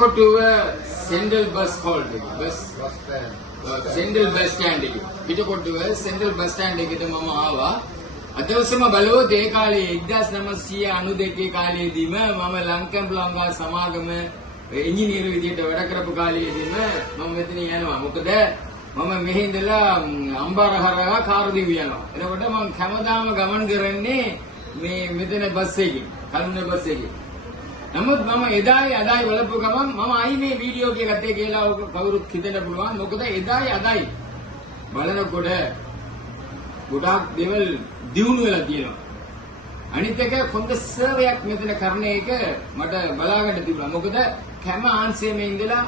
go to a central bus halt bus central bus stand එක. Pitakotuwa සෙන්ඩල් bus stand එකට මම ආවා. අදවසම බලුවොත් ඒ කාලේ 1992 කාලේදීම මම ලංකම් ලංකා සමාගම ඉංජිනේරු විදියට වැඩ කරපු කාලේදීම මම මෙතන යනවා. මොකද මම මෙහි ඉඳලා අම්බරහරා කාර්දිව යනවා. එතකොට මම හැමදාම ගමන් කරන්නේ මේ මෙතන බස් එකකින්. කලුණ බස් එකකින්. නමුත් මම එදායි අදායි වලපු ගමන් මම අයි මේ වීඩියෝ එක ගත්තේ කියලා ඔක කවුරුත් හිතන්න පුළුවන්. මොකද එදායි අදායි බලනකොට ගොඩාක් දේවල් දියුණු වෙලා තියෙනවා. අනිත් එක හොඳ සර්වයක් මෙතන කරන එක මට බලාගන්න තිබුණා. මොකද කැම ආන්සේමේ ඉඳලා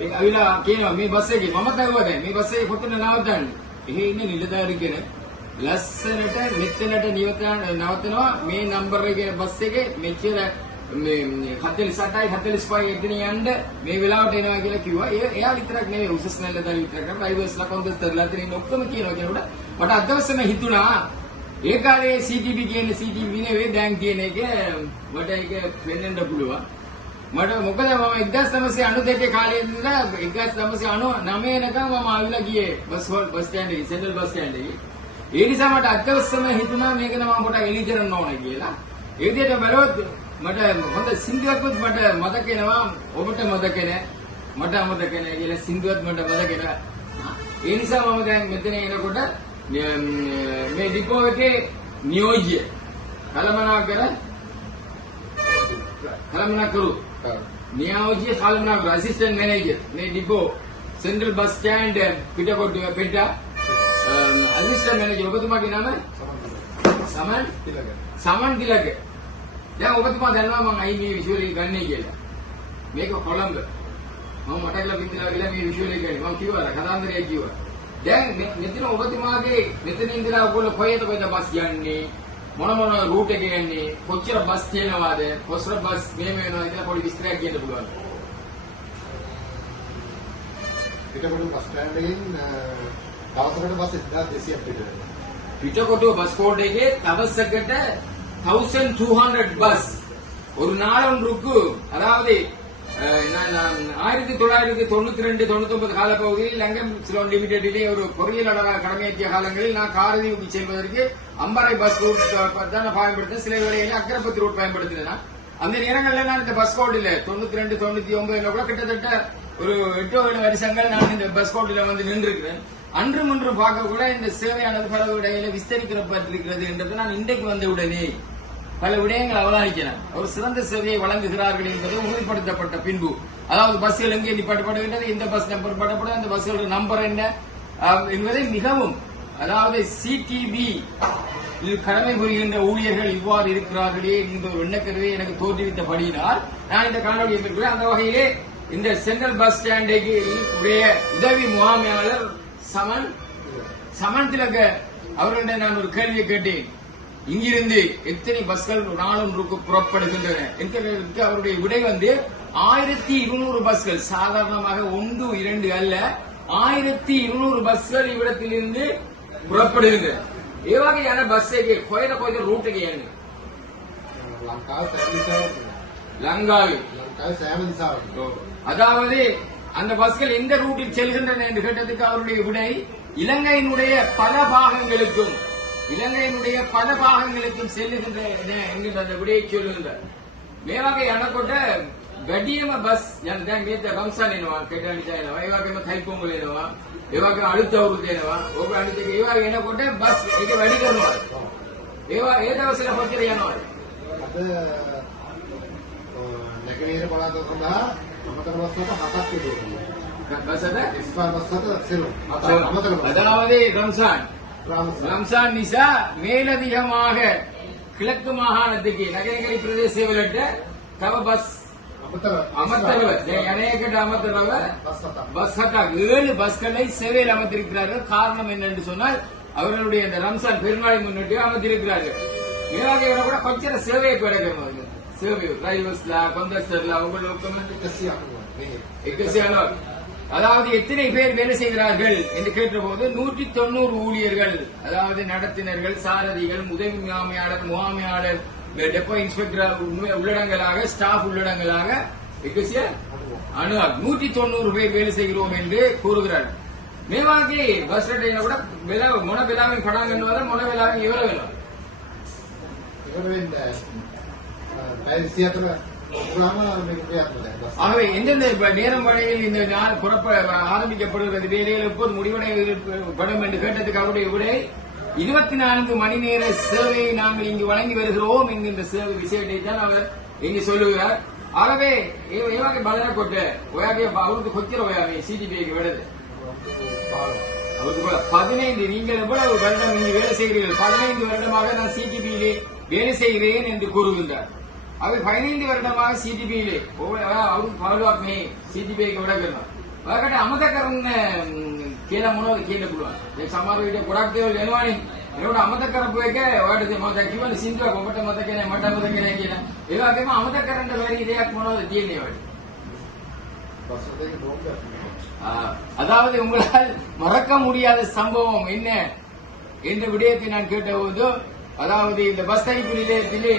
ඒ අවිලා කියනවා මේ බස් එකේ මම තවුවා දැන් මේ බස් එකේ කොතන නවත්තන්නේ? එහෙ ඉන්න නිලධාරි කෙනෙක් ලස්සනට මෙතනට නිවතන නවතනවා මේ නම්බර් එකේ බස් එකේ මෙච්චර මේ 48යි 45යි එක්කෙන යන්න මේ වෙලාවට එනවා කියලා කිව්වා. ඒ එයා විතරක් නෙවෙයි උසස් නැල්ලදාරි විතරක් නෙවෙයි ඩ්‍රයිවර්ස්ලා කොන්දස්තරලා අතරින් ඔක්කොම කියනවා කියනකොට මට අදවසම හිතුණා ඒ කාලේ CTB කියන්නේ CTB නෙවෙයි දැන් කියන එක මට ඒක වෙන්නන්න පුළුවන්. මට මොකද මම 1992 කාලේ ඉඳලා 1999 වෙනකම් මම ආවිලා ගියේ බස් හෝල් බස් ස්ටෑන්ඩ් එකේ සෙන්ට්‍රල් බස් ස්ටෑන්ඩ් එකේ. ඒ නිසා මට අත්‍යවශ්‍යම හිතුණා මේක නම් මම පොඩක් එලි කරන්න ඕනේ කියලා. ඒ විදිහට බලුවොත් මට හොඳ සින්දුවක්වත් මට මතක එනවා ඔබට මතක නැහැ. මට මතක නැහැ කියලා සින්දුවත් මට මතක නැහැ. ඒ නිසා මම දැන් මෙතන එනකොට මේ ඩිපෝ එකේ නියෝජ්‍ය කලමනාකර කලමනාකරු නියෝජ්‍ය කලමනාකරු අසිස්ටන්ට් මැනේජර් මේ depot central bus stand Pitakotuwa පිට අසිස්ටන්ට් මැනේජර් ඔබතුමාගේ නම? සමන් සමන් තිලක දැන් ඔබතුමා දන්නවා මම අයි මේ විෂුවල් එක ගන්නයි කියලා. මේක කොළඹ. මම මට කියලා බින්දලා කියලා මේ විෂුවල් එක ගන්නේ. මම කිව්වා අර කතන්දරය කිව්වා. දැන් මෙතන ඔබතුමාගේ මෙතන ඉඳලා ඔයගොල්ලෝ කොහෙද කොහෙද බස් යන්නේ? මොන මොන රූට් එකේ යන්නේ? කොච්චර බස් තියෙනවද? කොච්චර බස් මෙහෙම වෙනවා කියලා පොඩි විස්තරයක් කියන්න පුළුවන්. පිටකොටුව බස් ස්ටෑන්ඩ් එකෙන් දවසකට බස් 1200ක් පිටවෙනවා. පිටකොටුව බස් කෝඩ් එකේ දවසකට தௌசண்ட் டூ ஹண்ட்ரட் பஸ் ஒரு நாளொன்றுக்கு அதாவது நான் நான் ஆயிரத்தி தொள்ளாயிரத்தி தொண்ணூத்தி ரெண்டு தொண்ணூத்தி ஒன்பது காலப்பகுதியில் லங்கம் சிலோன் லிமிடெடிலே ஒரு பொறியியலாளராக கடமையேற்றிய காலங்களில் நான் காரதீவுக்கு செல்வதற்கு அம்பாறை பஸ் ரூட் தான் பயன்படுத்தினேன். சில வேளைகளில் அக்கரப்பத்தி ரூட் பயன்படுத்தினேன்? அந்த நேரங்களில் நான் இந்த பஸ் கோட்டில் தொண்ணூத்தி ரெண்டு தொண்ணூத்தி ஒன்பதுல கூட கிட்டத்தட்ட ஒரு எட்டு ஏழு வருஷங்கள் நான் இந்த பஸ் கோட்டில் வந்து நின்றிருக்கிறேன். அன்றும் இன்றும் பார்க்க கூட இந்த சேவையானது பல இடையில விஸ்தரிக்கப்பட்டிருக்கிறது என்றது நான் இன்றைக்கு வந்த உடனே பல விடயங்கள் அவதானிக்கிறேன் ஒரு சிறந்த சேவையை வழங்குகிறார்கள் என்பது உறுதிப்படுத்தப்பட்ட பின்பு. அதாவது பஸ்கள் எங்கே நிப்பாட்டப்படுகின்றது இந்த பஸ் நம்பர் படப்படும் அந்த பஸ்ஸோட நம்பர் என்ன? என்பதை மிகவும் அதாவது சிடிபி இதில் கடமை புரிகின்ற ஊழியர்கள் இவ்வாறு இருக்கிறார்களே என்ற ஒரு எண்ணக்கருவை எனக்கு தோற்றுவித்தபடியினால் நான் இந்த காணொலி இருக்கிறேன் அந்த வகையிலே இந்த சென்ட்ரல் பஸ் ஸ்டாண்டுக்கு உடைய உதவி முகாமையாளர் சமன் சமன் திலக அவர்களிடம் நான் ஒரு கேள்வியை கேட்டேன். இங்கிருந்து எத்தனை பஸ்கள் நாளும் புறப்படுகின்றன என்கிறதற்கு அவருடைய விடை வந்து ஆயிரத்தி இருநூறு பஸ்கள். சாதாரணமாக ஒன்று இரண்டு அல்ல ஆயிரத்தி இருநூறு பஸ்கள் இவ்விடத்திலிருந்து புறப்படுகின்றன. ఏ వగైన బస్ ఎక్కి పోయిన పోయిన రూట్ ఎక్కియండి அதாவது அந்த பஸ்கள் எந்த ரூட்டில் செல்கின்றன என்று கேட்டதுக்கு அவருடைய விடை இலங்கையினுடைய பல பாகங்களுக்கும். இலங்கையினுடைய பல பாகங்களுக்கும் செல்லுகின்றன என்கின்ற அந்த விடையை சொல்லுகின்றார். மேலாகையான கொண்ட ಗಡಿಯಮ ಬಸ್ ಅಂತ ಮೇತ ಬಂಸಾನ್ ಏನವ ಕೆಟ್ಟ ಏನವ ಇವಾಗ ಕೈಪೊಂಗಲ್ ಏನವ ಇವಾಗ ಅಳುತ್ತ ಹೋಗುದು ಏನವ ಒಬ್ಬ ಅಳುತ್ತಿಗೆ ಇವಾಗ ಏನ ಕೊಟ್ಟೆ ಬಸ್ ಹೀಗೆ ವಡಿಗರ್ ಮಾಡಿ ಇವಾಗ ಏ ದವಸೆಲ್ಲ ಹೋಗ್ತೀರಿ ಏನೋ ನಗರಿಯರು ಬಳಾತಂದ ಅಮತನ ಬಸ್ ಅಂತ ಹತ್ತಾಕ್ತಿದ್ರು ಬಸ್ ಅದ ಬಸ್ ಅಂತ ಸೇರು ಅದಾವದೇ ರಂಸಾನ್ ரம்சான் நிசா மேலதிகமாக கிழக்கு மாகாணத்துக்கு நகரங்களை பிரதேச சேவலிட்டு தவ பஸ் ஏழு பஸ்களை சேவையில் அமர்த்திருக்கிறார்கள். காரணம் என்னென்று சொன்னால் அவர்களுடைய அந்த ரம்சான் பெருநாளை முன்னிட்டு அமர்த்திருக்கிறார்கள். மேலாக கூட கொஞ்சம் சேவையை கிடைக்கிறது சேவை டிரைவர்ஸ்ல கந்தஸ்டர்ல அவங்களுக்கு எக்கசியான அதாவது எத்தனை பேர் வேலை செய்கிறார்கள் என்று கேட்டபோது நூற்றி தொண்ணூறு ஊழியர்கள் அதாவது நடத்தினர்கள் சாரதிகள் உதவி முகாமையாளர் முகாமையாளர் டெப்போ இன்ஸ்பெக்டர் உள்ளடங்களாக ஸ்டாஃப் உள்ளடங்களாக அணு நூற்றி தொண்ணூறு பேர் வேலை செய்கிறோம் என்று கூறுகிறார். மேவாக்கி பஸ் ரெட்டையில கூட விலை முன விழாவின் படம் என்பதை முன விழாவின் எவ்வளவு வேணும் ஆகவே எந்தெந்த நேரம் வரையில் இந்த நாள் புறப்ப ஆரம்பிக்கப்படுகிறது? வேலையில் எப்போது முடிவடைப்படும் என்று கேட்டதுக்கு அவருடைய விடை இருபத்தி நான்கு மணி நேர சேவையை நாங்கள் இங்கு வழங்கி வருகிறோம் என்கின்ற சேவை விஷயத்தை தான் அவர் இங்கு சொல்லுகிறார். ஆகவே ஏவாக பலன கொட்டு ஓயாவே அவருக்கு கொத்திர ஒயாவே சிடிபிஐக்கு விடுது. அவருக்கு பதினைந்து நீங்கள் எவ்வளவு வருடம் இங்கு வேலை செய்கிறீர்கள்? பதினைந்து வருடமாக நான் சிடிபியிலே வேலை செய்கிறேன் என்று கூறுகின்றார். அவர் பதினைந்து வருடமாக சிடிபியிலே அவரும் ஃபாலோ அப் மே சிடிபிஐக்கு விடக்கலாம் வாකට அமதக்கரன் கீழே முன்னோடு கீழே கொடுவாங்க சமாரோட கொடாக்தேவல் எனுவானி என்னோட ಅಮತಕರಪ್ಪಗೆ ವಾಡಿದೆ ಮತ್ತೆ ಜೀವನ ಸಿಂಧು ಒಬ್ಬಟ ಮತಕ್ಕೆ ಮಠ ಮತಕ್ಕೆ ಹಾಕಿಲ್ಲ ಇವಾಗ ಅಮತಕರಂಡ ಬೇರೆ ಇದೆ ಯಾಕೆ ಮಾಡೋದು ಡಿಎನ್ஏ வாடி அதாவது உங்களால் மறக்க முடியாத சம்பவம் என்ன என்ற விடயத்தை நான் கேட்டபோது அதாவது இந்த பஸ் தைப்பு நிலையத்திலே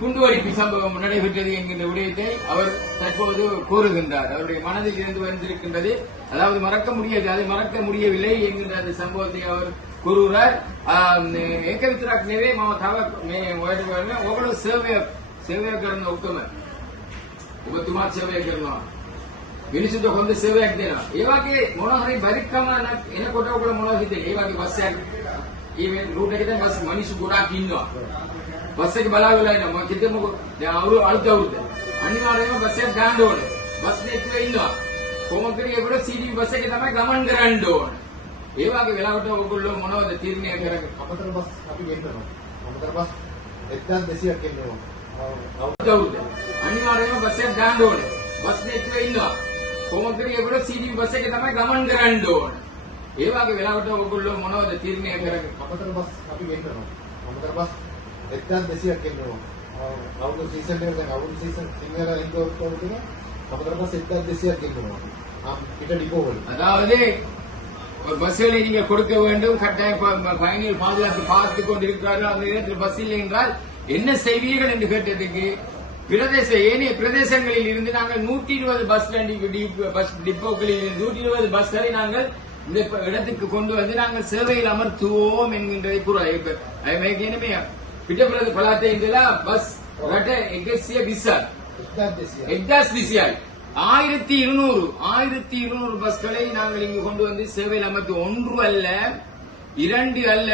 குண்டுவெடிப்பு சம்பவம் நடைபெற்றது என்கின்ற விடயத்தை அவர் தற்போது கூறுகின்றார் அவருடைய மனதில் இருந்து வந்திருக்கின்றது. அதாவது மறக்க முடியாது அதை மறக்க முடியவில்லை என்கின்ற அந்த சம்பவத்தை அவர் கூறுகிறார். ಏಕವಿತರಾಗ್ನೇವೆ ಮಮ ತಾವ ಮೇ ಒಗಳು ಸೇವೆ ಸೇವೆ ಕರ್ನ ಉತ್ತಮ ಉಪತುಮಾ ಸೇವೆ ಕರ್ನ ವಿನಿಸಿದ ಹೊಂದ ಸೇವೆ ಆಗ್ದೇನ ಇವಾಗ ಮನೋಹರಿ ಬರಿಕಮ ಏನ ಕೊಟ್ಟ ಒಗಳ ಮನೋಹಿದ್ದೇನೆ ಇವಾಗ ಬಸ್ ಈ ರೂಟ್ ಹಾಕಿದ ಬಸ್ ಮನುಷ್ಯ ಗುಡಾಕಿಲ್ಲ බස් එක බලා වෙලා ඉන්නවා. මම කිව්වමකො දැන් අවුරු අලුත් අවුරුද්ද. අනිවාර්යයෙන්ම බස් එකක් දාන්න ඕනේ. බස් එකේ ඉන්නවා. කොහොමද කරේ ඒකට සීඩී බස් එකේ තමයි ගමන් කරන්න ඕනේ. ඒ වගේ වෙලාවට ඔයගොල්ලෝ මොනවද තීරණය කරන්නේ? අමතර බස් අපි ගෙන්නනවා අමතර බස් 1200ක් ගෙන්නනවා අවුරුද්ද. අනිවාර්යයෙන්ම බස් එකක් දාන්න ඕනේ. බස් එකේ ඉන්නවා. කොහොමද කරේ ඒකට සීඩී බස් එකේ තමයි ගමන් කරන්න ඕනේ. ඒ වගේ වෙලාවට ඔයගොල්ලෝ මොනවද තීරණය කරන්නේ? අමතර බස් අපි ගෙන්නනවා අමතර බස් எக்ஸாம் ಬಿಸಿ ಹಾಕಿದ್ರು ಅವರು ಸೀಸನ್ ಇರ್ತಾರೆ ಅವರು ಸೀಸನ್ ಸಿಂಗರ್ ಹೆಂಗ್ ಓದ್ಕೊಳ್ತೀನಿ ಅದರಲ್ಲ ಸಿದ್ಧಾರ್ಥ ಬಿಸಿ ಹಾಕಿದ್ರು அதாவது ஒரு பஸ்களை நீங்க கொடுக்க வேண்டும் கட்டாயம் பயணிகள் பாதுகாப்பு பார்த்து கொண்டிருக்கிறார்கள் அந்த நேரத்தில் பஸ் இல்லை என்றால் என்ன செய்வீர்கள் என்று கேட்டதுக்கு பிரதேச ஏனைய பிரதேசங்களில் இருந்து நாங்கள் நூற்றி இருபது பஸ் பஸ் டிப்போக்களில் நூற்றி இருபது பஸ்களை நாங்கள் இந்த இடத்துக்கு கொண்டு வந்து நாங்கள் சேவையில் அமர்த்துவோம் என்கின்றதை கூற எனவே පිටපත පළාතේ ඉඳලා බස් රට 120ක් 1200 ஆயிரத்தி இருநூறு ஆயிரத்தி இருநூறு பஸ்களை நாங்கள் இங்கு கொண்டு வந்து சேவையில் அமைத்து ஒன்று அல்ல இரண்டு அல்ல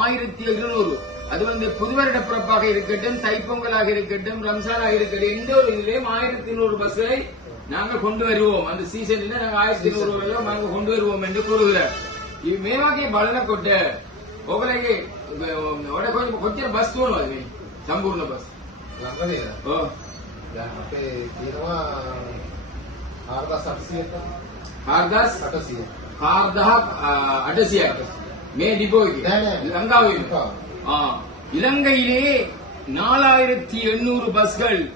ஆயிரத்தி இருநூறு அது வந்து புதுவருடப்பிறப்பாக இருக்கட்டும் தைப்பொங்கலாக இருக்கட்டும் ரம்சானாக இருக்கட்டும் எந்த ஒரு இதுலயும் ஆயிரத்தி இருநூறு பஸ்களை நாங்கள் கொண்டு வருவோம். அந்த சீசன்ல நாங்கள் ஆயிரத்தி இருநூறு நாங்கள் கொண்டு வருவோம் என்று கூறுகிறார். மேவாக்கை பலனக்கொட்ட ஒவ்வொரு ಒಡೆಗೆ இலங்கையிலே நாலாயிரத்தி எண்ணூறு பஸ்கள்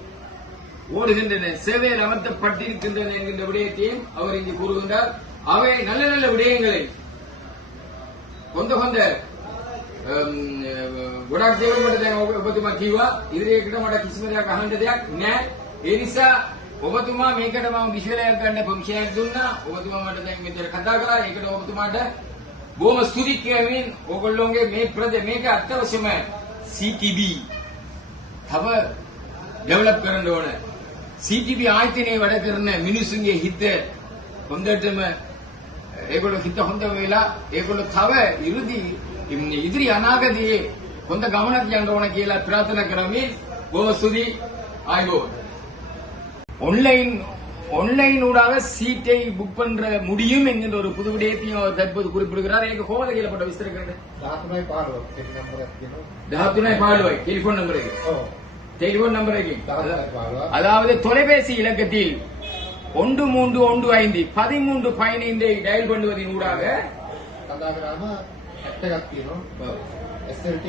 ஓடுகின்றன. சேவையில் அமர்த்தப்பட்டிருக்கின்றன என்கின்ற விடயத்தையும் அவர் இங்கு கூறுகின்றார். அவை நல்ல நல்ல விடயங்களை. கொந்த கொந்த Um, uh, ගොඩක් දේවල් මට දැන් ඔබ- ඔබතුමා කිව්වා. ඉදිරියකට මට කිසිම දෙයක් අහන්න දෙයක් නැහැ ඒ නිසා ඔබතුමා මේකට මම විශ්ලේෂණයක් ගන්න පොම්ෂයක් දුන්නා. ඔබතුමා මට දැන් මෙතන කතා කළා. ඒකට ඔබතුමාට බොහොම ස්තුති කියමින් ඕගොල්ලෝගේ මේ ප්‍රද මේක අත්‍යවශ්‍යම CTB තව ඩෙවලොප් කරන්න ඕන. CTB ආයතනයේ වැඩ කරන මිනිසුන්ගේ හිත හොඳටම ඒගොල්ලෝ හිත හොඳ වෙලා ඒගොල්ලෝ තව ඉරුදි ඉදිරි අනාගතයේ හොඳ ගමනක් යන්න ඕන කියලා ප්‍රාර්ථනා කරමින් බොහොම ස්තුති ආයුබෝවන් ஆன்லைன் ஆன்லைன் ஊடாக சீட்டை புக் பண்ற முடியும் என்கின்ற ஒரு புது விடயத்தையும் அவர் தற்போது குறிப்பிடுகிறார் எனக்கு கோவல கீழப்பட்ட விஸ்தரிக்கிறது 13යි 15ක් ටෙලි නම්බරයක් තියෙනවා தகத்துணை பாடுவாய் டெலிபோன் நம்பருக்கு ඔව් டெலிபோன் நம்பருக்கு 13යි 15ක් அதாவது தொலைபேசி இலக்கத்தில் ஒன்று மூன்று ஒன்று ஐந்து பதிமூன்று பதினைந்தை டயல் பண்ணுவதன் ஊடாக একটা কাকি নো এস எஸ்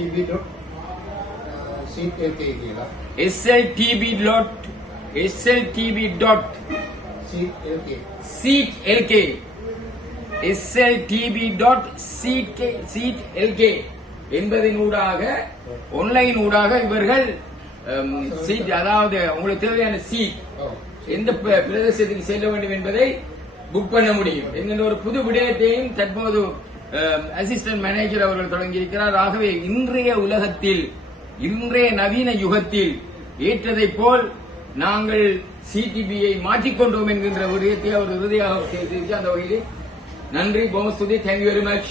டாட் சிகே எல்கே என்பதின் ஒன்லைன் ஊடாக இவர்கள் சீட் அதாவது உங்களுக்கு தேவையான சீட் எந்த பிரதேசத்துக்கு செல்ல வேண்டும் என்பதை புக் பண்ண முடியும். என்கின்ற ஒரு புது விடயத்தையும் தற்போது Um, அசிஸ்டன்ட் மேனேஜர் அவர்கள் தொடங்கியிருக்கிறார். ஆகவே இன்றைய உலகத்தில் இன்றைய நவீன யுகத்தில் ஏற்றதைப் போல் நாங்கள் சிடிபியை மாற்றிக்கொண்டோம் என்கின்ற விடயத்தை அவர் உறுதியாக செய்திருக்கிறார் அந்த வகையில் நன்றி போமஸ்துதி தேங்க்யூ வெரி மச்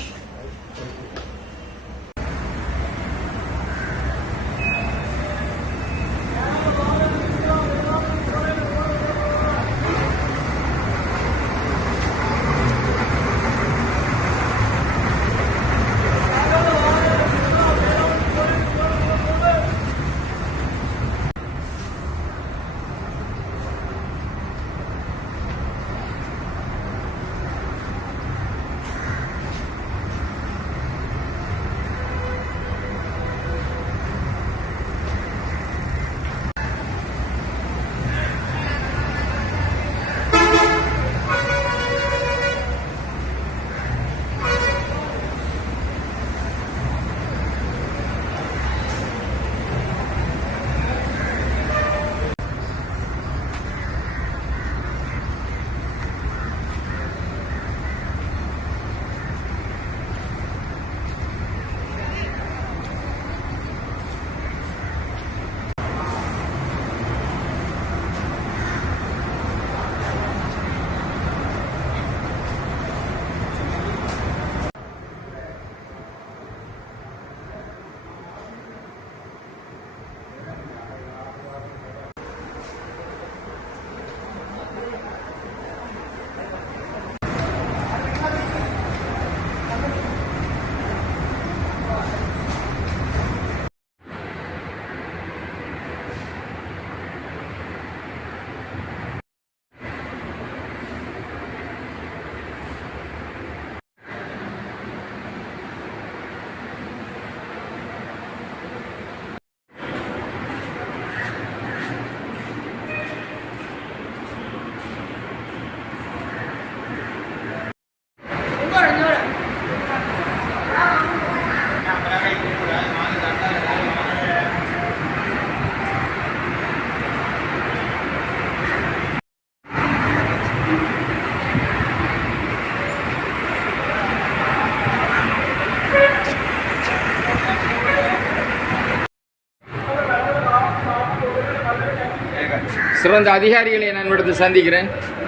சிறந்த அதிகாரிகளை நான் எடுத்து சந்திக்கிறேன்.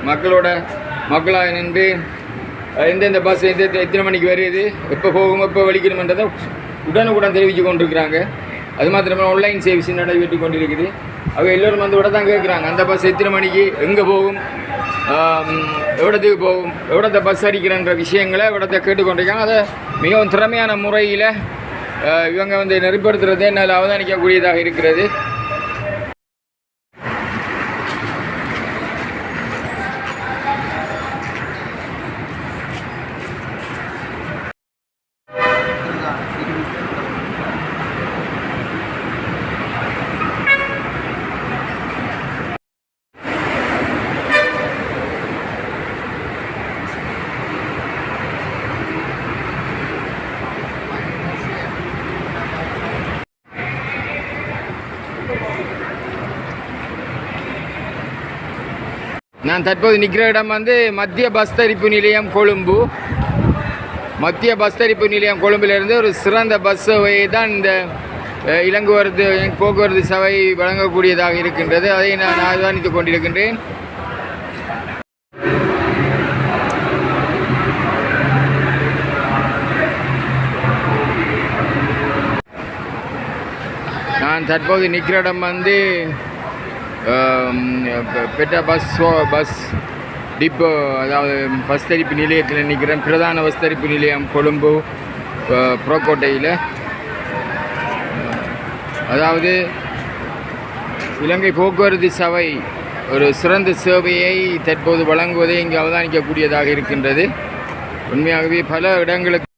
மக்களோட மக்களாக நின்று எந்தெந்த பஸ் எந்த எத்தனை மணிக்கு வருது எப்போ போகும் எப்போ வலிக்கணுமென்றதை உடனுக்குடன் தெரிவித்து கொண்டிருக்கிறாங்க. அது மாத்திரமே ஆன்லைன் சர்வீஸ் நடைபெற்று கொண்டிருக்குது. அவங்க எல்லோரும் வந்து விட தான் கேட்குறாங்க அந்த பஸ் எத்தனை மணிக்கு எங்கே போகும் எவ்வளோத்துக்கு போகும் எவ்வளோத்த பஸ் அடிக்கிறன்ற விஷயங்களை எவ்வளோத்த கேட்டுக்கொண்டிருக்காங்க. அதை மிகவும் திறமையான முறையில் இவங்க வந்து நெறிப்படுத்துறது என்னால் அவதானிக்கக்கூடியதாக இருக்கிறது. நான் தற்போது நிற்கிற இடம் வந்து மத்திய பஸ் தரிப்பு நிலையம் கொழும்பு. மத்திய பஸ் தரிப்பு நிலையம் கொழும்பிலிருந்து ஒரு சிறந்த பஸ் சேவையை தான் இந்த இலங்குவரத்து போக்குவரத்து சேவை வழங்கக்கூடியதாக இருக்கின்றது. அதை நான் அவதானித்துக் கொண்டிருக்கின்றேன். நான் தற்போது நிற்கிற இடம் வந்து Pettah bus so bus depot அதாவது பஸ் தரிப்பு நிலையத்தில் நிற்கிறேன் பிரதான பஸ் தரிப்பு நிலையம் கொழும்பு புறக்கோட்டையில். அதாவது இலங்கை போக்குவரத்து சபை ஒரு சிறந்த சேவையை தற்போது வழங்குவதை இங்கு அவதானிக்கக்கூடியதாக இருக்கின்றது. உண்மையாகவே பல இடங்களுக்கு